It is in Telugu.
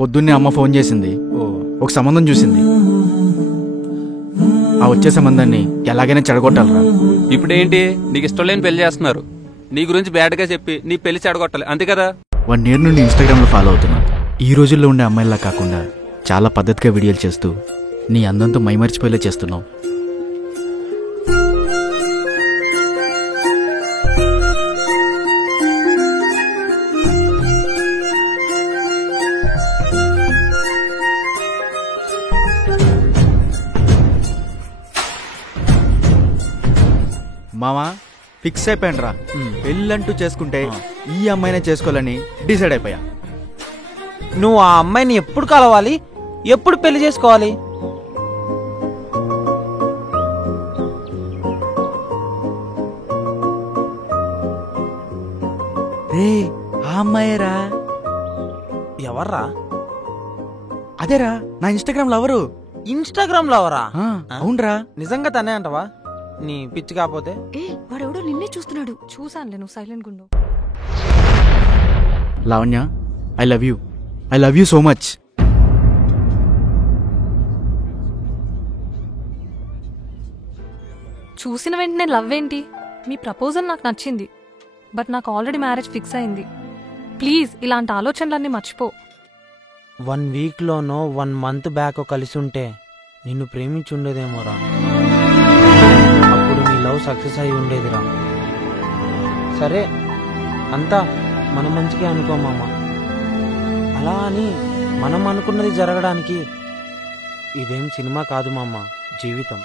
పొద్దున్నే అమ్మ ఫోన్ చేసింది. ఒక సంబంధం చూసింది. ఆ వచ్చే సంబంధాన్ని ఎలాగైనా చెడగొట్టాలరా. ఇప్పుడేంటి, నీకు ఇష్టం లేని పెళ్లి చేస్తున్నారు, నీ గురించి బ్యాడ్గా చెప్పి నీ పెళ్లి చెడగొట్టాలి, అంతే కదా? 1 year నుండి ఇన్స్టాగ్రామ్లో ఫాలో అవుతున్నా. ఈ రోజుల్లో ఉండే అమ్మాయిలా కాకుండా చాలా పద్ధతిగా వీడియోలు చేస్తూ నీ అందంతో మైమర్చిపోయేలా చేస్తున్నావు. మామా ఫిక్స్ అయిపోయాను రా. పెళ్ళంటూ చేసుకుంటే ఈ అమ్మాయినే చేసుకోవాలని డిసైడ్ అయిపోయా. నువ్వు ఆ అమ్మాయిని ఎప్పుడు కలవాలి, ఎప్పుడు పెళ్లి చేసుకోవాలి? రే ఆ అమ్మాయేరా. ఎవర్రా? అదేరా నా ఇన్స్టాగ్రామ్ లవరు. ఇన్స్టాగ్రామ్ లో ఎవరా? అవునరా. నిజంగా తనే అంటవా? నీ పిచ్చి కాకపోతే. వాడెవడో నిన్నే చూస్తున్నాడు. చూసానులే, నువ్వు సైలెంట్ గుండు. Lavanya, I love you. I love you so much. చూసిన వెంటనే లవ్ ఏంటి? మీ ప్రపోజల్ నాకు నచ్చింది, బట్ నాకు ఆల్రెడీ మ్యారేజ్ ఫిక్స్ అయింది. ప్లీజ్ ఇలాంటి ఆలోచనలన్నీ మర్చిపో. 1 week లోనో 1 month బ్యాక్ కలిసి ఉంటే నిన్ను ప్రేమించుండేదేమోరా. అప్పుడు నీ లవ్ సక్సెస్ అయి ఉండేదిరా. సరే, అంతా మన మంచిగా అనుకో మామ. అలా అని మనం అనుకున్నది జరగడానికి ఇదేం సినిమా కాదు మామ, జీవితం.